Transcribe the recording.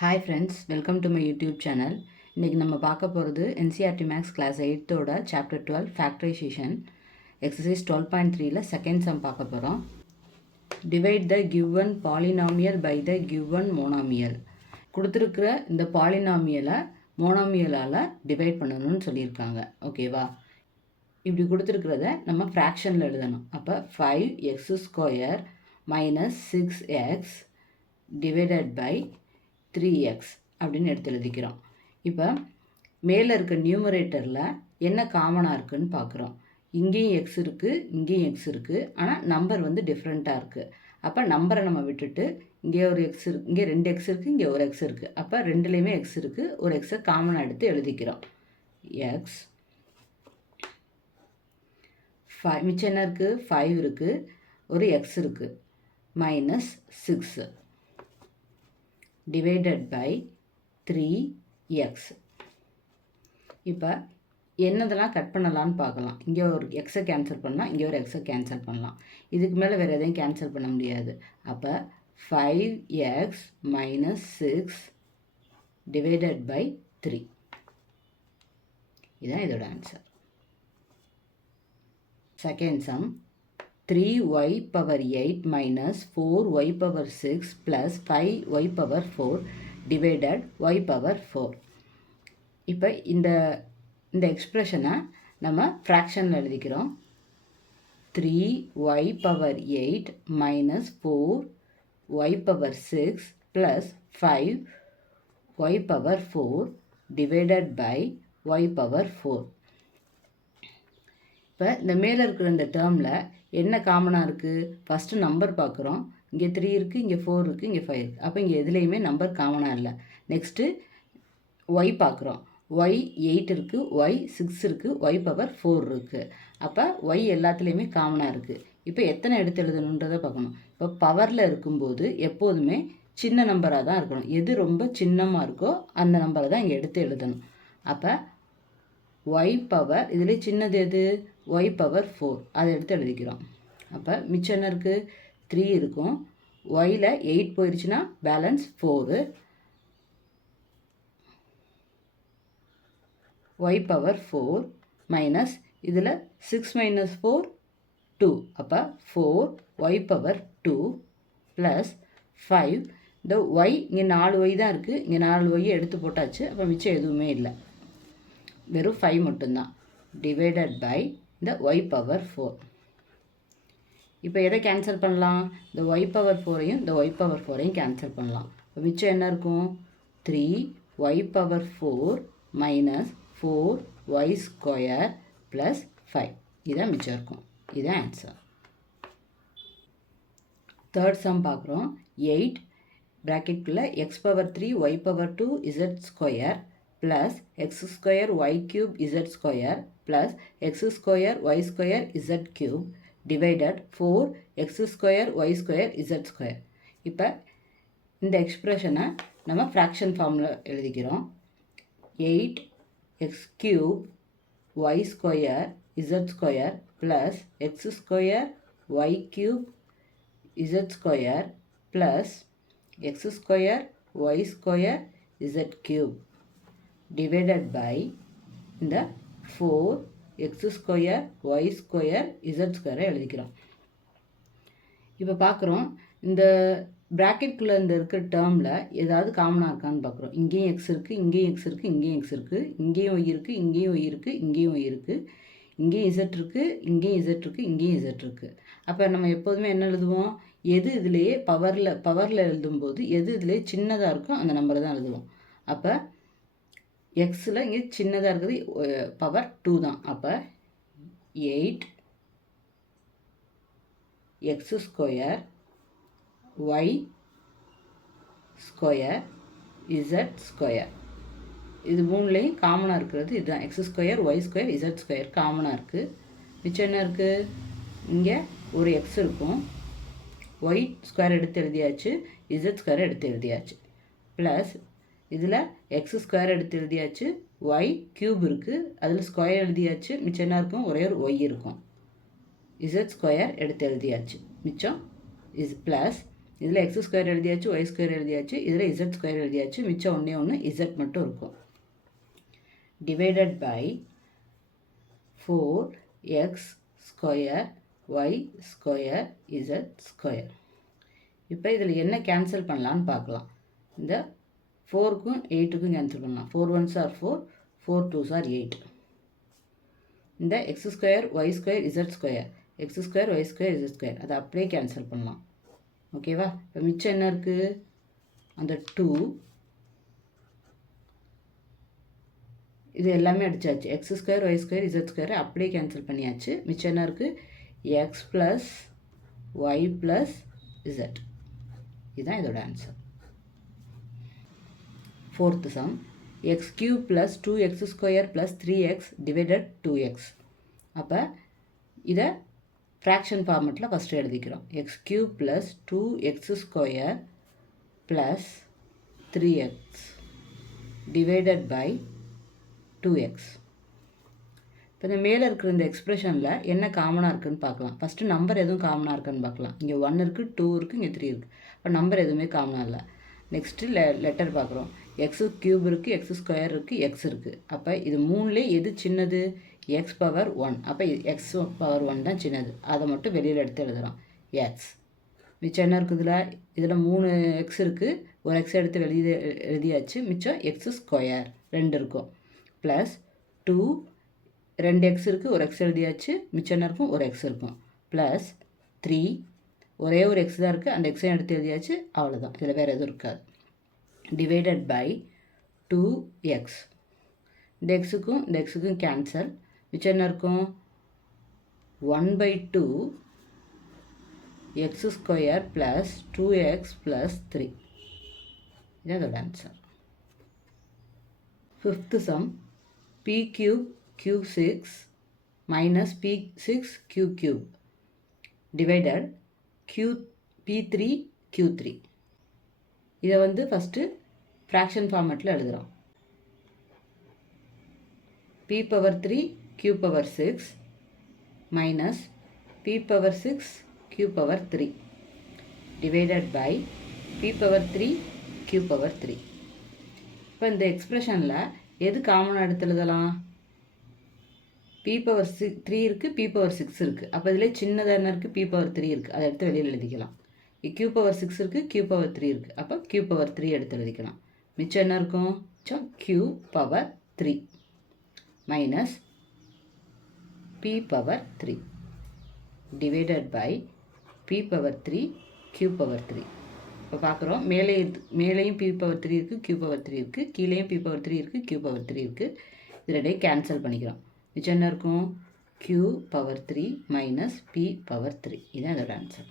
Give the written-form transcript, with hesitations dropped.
Hi friends, welcome to my YouTube channel. இன்றைக்கி நம்ம பார்க்க போகிறது NCERT maths class 8th chapter 12 factorisation exercise 12.3ல செகண்ட் சம் பார்க்க போகிறோம். Divide the given polynomial by the given monomial. கொடுத்துருக்கிற இந்த பாலினாமியலை மோனாமியலால் டிவைட் பண்ணணும்னு சொல்லியிருக்காங்க. ஓகேவா? இப்படி கொடுத்துருக்கிறத நம்ம ஃப்ராக்ஷனில் எழுதணும். அப்போ 5x² minus 6x divided by 3x அப்படின்னு எடுத்து எழுதிக்கிறோம். இப்போ மேலே இருக்க நியூமரேட்டரில் என்ன காமனாக இருக்குதுன்னு பார்க்குறோம். இங்கேயும் எக்ஸ் இருக்குது, இங்கேயும் எக்ஸ் இருக்குது, ஆனால் நம்பர் வந்து டிஃப்ரெண்ட்டாக இருக்குது. அப்போ நம்பரை நம்ம விட்டுட்டு இங்கே ஒரு எக்ஸ் இருக்குது, இங்கே 2 எக்ஸ் இருக்குது, இங்கே ஒரு எக்ஸ் இருக்குது. அப்போ ரெண்டுலேயுமே எக்ஸ் இருக்குது, ஒரு எக்ஸை காமனாக எடுத்து எழுதிக்கிறோம். எக்ஸ் 5, மிச்சம் என்ன இருக்குது? 5 இருக்குது, ஒரு எக்ஸ் இருக்குது, மைனஸ் 6 டிவைடட் பை 3x. இப்போ என்னதெல்லாம் கட் பண்ணலான்னு பார்க்கலாம். இங்கே ஒரு எக்ஸை கேன்சல் பண்ணலாம், இங்கே ஒரு எக்ஸை கேன்சல் பண்ணலாம். இதுக்கு மேலே வேறு எதையும் கேன்சல் பண்ண முடியாது. அப்போ 5x மைனஸ் 6 டிவைடட் பை 3. இதுதான் இதோட answer. Second sum 3y power 8 minus 4y power 6 plus 5y power 4 divided y power 4. இப்போ இந்த எக்ஸ்பிரஷனை நம்ம ஃப்ராக்ஷனில் எழுதிக்கிறோம். 3y power 8 minus 4y power 6 plus 5y power 4 divided by y power 4. இப்போ இந்த மேலே இருக்கிற இந்த டேர்மில் என்ன காமனாக இருக்குது? ஃபஸ்ட்டு நம்பர் பார்க்குறோம். இங்கே 3 இருக்குது, இங்கே 4 இருக்குது, இங்கே 5 இருக்குது. அப்போ இங்கே எதுலேயுமே நம்பர் காமனாக இல்லை. நெக்ஸ்ட்டு ஒய் பார்க்குறோம். ஒய் 8 இருக்குது, ஒய் 6 இருக்குது, ஒய் பவர் 4 இருக்குது. அப்போ ஒய் எல்லாத்துலேயுமே காமனாக இருக்குது. இப்போ எத்தனை எடுத்து எழுதணுன்றதை பார்க்கணும். இப்போ பவரில் இருக்கும்போது எப்போதுமே சின்ன நம்பராக தான் இருக்கணும். எது ரொம்ப சின்னமாக இருக்கோ அந்த நம்பரை தான் இங்கே எடுத்து எழுதணும். அப்போ ஒய் பவர், இதில் சின்னது எது? ஒய் பவர் 4, அதை எடுத்து எழுதிக்கிறோம். அப்போ மிச்சம் என்ன இருக்குது? 3 இருக்கும். ஒயில் 8 போயிடுச்சுன்னா பேலன்ஸ் 4. ஒய் பவர் 4 மைனஸ் இதில் 6 மைனஸ் 4 2. அப்போ 4 ஒய் பவர் 2 ப்ளஸ் 5. இந்த ஒய் இங்கே 4 ஒய் தான் இருக்குது, இங்கே 4 ஒய்யை எடுத்து போட்டாச்சு. அப்போ மிச்சம் எதுவுமே இல்லை, வெறும் 5 மட்டும்தான். டிவைடட் பை இந்த ஒய் பவர் 4. இப்போ எதை கேன்சல் பண்ணலாம்? இந்த ஒய் பவர் 4ஐயும் இந்த ஒய் பவர் 4ஐயும் கேன்சல் பண்ணலாம். இப்போ மிச்சம் என்ன இருக்கும்? 3 y power 4 minus 4 y square plus 5. இதான் மிச்சம் இருக்கும். இதான் ஆன்சர். தேர்ட் சம் பார்க்குறோம். 8 ப்ராக்கெட்டுக்குள்ளே x power 3 y power 2 z square plus x square y cube z square plus x square y square z cube divided 4x square y square z square. இப்போ இந்த எக்ஸ்பிரஷனை நம்ம ஃப்ராக்ஷன் ஃபார்மில் எழுதிக்கிறோம். 8x cube y square z square plus x square y cube z square plus x square y square z cube divided by இந்த 4x square y square z square எழுதிக்கிறோம். இப்போ பார்க்குறோம், இந்த ப்ராக்கெட்குள்ளே இந்த இருக்கிற டேர்மில் ஏதாவது காமனாக இருக்கான்னு பார்க்குறோம். இங்கேயும் எக்ஸ் இருக்குது, இங்கேயும் எக்ஸ் இருக்குது, இங்கேயும் எக்ஸ் இருக்குது, இங்கேயும் ஒய் இருக்குது, இங்கேயும் ஒய் இருக்குது, இங்கேயும் ஒய் இருக்குது, இங்கேயும் இசட் இருக்குது, இங்கேயும் இசட் இருக்குது, இங்கேயும் இசட் இருக்குது. அப்போ நம்ம எப்போதுமே என்ன எழுதுவோம்? எது இதுலேயே பவரில் எழுதும்போது எது இதுலேயே சின்னதாக இருக்கோ அந்த நம்பரை தான் எழுதுவோம். அப்போ எக்ஸில் இங்கே சின்னதாக இருக்குது பவர் 2 தான். அப்போ 8 x square y square z square. இது மூணுலேயும் காமனாக இருக்கிறது இதுதான். X square y square z square காமனாக இருக்குது. மிச்சம் என்ன இருக்குது? இங்கே ஒரு எக்ஸ் இருக்கும், ஒய் ஸ்கொயர் எடுத்து எழுதியாச்சு, இசட் ஸ்கொயர் எடுத்து எழுதியாச்சு. ப்ளஸ் இதில் எக்ஸ் ஸ்கொயர் எடுத்து எழுதியாச்சு, ஒய் க்யூப் இருக்குது, அதில் ஸ்கொயர் எழுதியாச்சு. மிச்சம் என்ன இருக்கும்? ஒரே ஒரு ஒய் இருக்கும். இசட் ஸ்கொயர் எடுத்து எழுதியாச்சு. மிச்சம் ப்ளஸ் இதில் எக்ஸ் ஸ்கொயர் எழுதியாச்சு, ஒய் ஸ்கொயர் எழுதியாச்சு, இதில் இசட் ஸ்கொயர் எழுதியாச்சு. மிச்சம் ஒன்றே ஒன்று இசட் மட்டும் இருக்கும். Divided by 4x square y square z square. இப்போ இதில் என்ன கேன்சல் பண்ணலான்னு பார்க்கலாம். இந்த 4க்கும் 8க்கும் கேன்சல் பண்ணலாம். 4 1s are 4, 4 2s are 8. இந்த x square y square z square, x square y square z square அதை அப்படியே கேன்சல் பண்ணலாம். ஓகேவா? இப்போ மிச்சம் என்ன இருக்குது? அந்த 2 இது எல்லாமே அடித்தாச்சு. X square y square z ஸ்கொயரை அப்படியே கேன்சல் பண்ணியாச்சு. மிச்சம் என்ன இருக்குது? X plus y plus z. இதுதான் இதோட answer. 4th sum, x cube plus 2x square plus 3x divided 2x. அப்போ இதை ஃப்ராக்ஷன் ஃபார்மெட்டில் ஃபஸ்ட்டு எழுதிக்கிறோம். x cube plus 2x square plus 3x divided by 2x. இப்போ இந்த மேலே இருக்கிற இந்த எக்ஸ்ப்ரெஷனில் என்ன காமனாக இருக்குதுன்னு பார்க்கலாம். ஃபஸ்ட்டு நம்பர் எதுவும் காமனாக இருக்குதுன்னு பார்க்கலாம். இங்கே 1 இருக்குது, 2 இருக்குது, இங்கே 3 இருக்குது. இப்போ நம்பர் எதுவுமே காமனாக இல்லை. நெக்ஸ்ட்டு லெட்டர் பார்க்குறோம். எக்ஸு க்யூப் இருக்குது, எக்ஸ் ஸ்கொயர் இருக்குது, எக்ஸ் இருக்குது. அப்போ இது மூணுலேயே எது சின்னது? X power 1. அப்போ எக்ஸ் பவர் 1 தான் சின்னது. அதை மட்டும் வெளியில் எடுத்து எழுதுகிறோம். எக்ஸ். மிச்சம் என்ன இருக்குதுல? இதில் 3 எக்ஸ் இருக்குது, ஒரு எக்ஸ் எடுத்து எழுதியாச்சு. மிச்சம் எக்ஸ் ஸ்கொயர் 2 இருக்கும். ப்ளஸ் 2 2 எக்ஸ் இருக்குது, ஒரு எக்ஸ் எழுதியாச்சு. மிச்சம் என்ன இருக்கும்? ஒரு எக்ஸ் இருக்கும். ப்ளஸ் 3 ஒரே ஒரு எக்ஸ் தான் இருக்குது, அந்த எக்ஸையும் எடுத்து எழுதியாச்சு. அவ்வளோதான், இதில் வேறு எதுவும் இருக்காது. Divided by 2x. இந்த எக்ஸுக்கும் கேன்சல். மிச்சம் என்ன இருக்கும்? 1/2 X square plus 2x plus 3. இது அதோட answer. 5th sum, p cube q6 minus p6 q cube divided p3 q3. இதை வந்து ஃபஸ்ட்டு ஃப்ராக்ஷன் ஃபார்மெட்டில் எழுதுகிறோம். p power 3 q power 6 minus p power 6 q power 3 divided by p power 3 q power 3. இப்போ இந்த எக்ஸ்ப்ரெஷனில் எது காமனாக எடுத்து எழுதலாம்? p பவர் 3 இருக்குது, p பவர் 6 இருக்குது. அப்போ இதில் சின்னதாக என்ன இருக்குது? p பவர் 3 இருக்குது. அதை எடுத்து வெளியில் எழுதிக்கலாம். q பவர் 6 இருக்குது, q பவர் 3 இருக்குது. அப்போ q பவர் 3 எடுத்து எழுதிக்கலாம். மிச்சம் என்ன இருக்கும்? மிச்சம் q power 3 minus p power 3 divided by p power 3 q power 3. இப்போ பார்க்குறோம், மேலேயும் p பவர் 3 இருக்குது, q பவர் 3 இருக்குது. கீழேயும் p பவர் 3 இருக்குது, q பவர் 3 இருக்குது. இது ரெண்டையும் கேன்சல் பண்ணிக்கிறோம். மிச்சம் என்ன இருக்கும்? q power 3 minus p power 3. இதுதான் அதோட ஆன்சர்.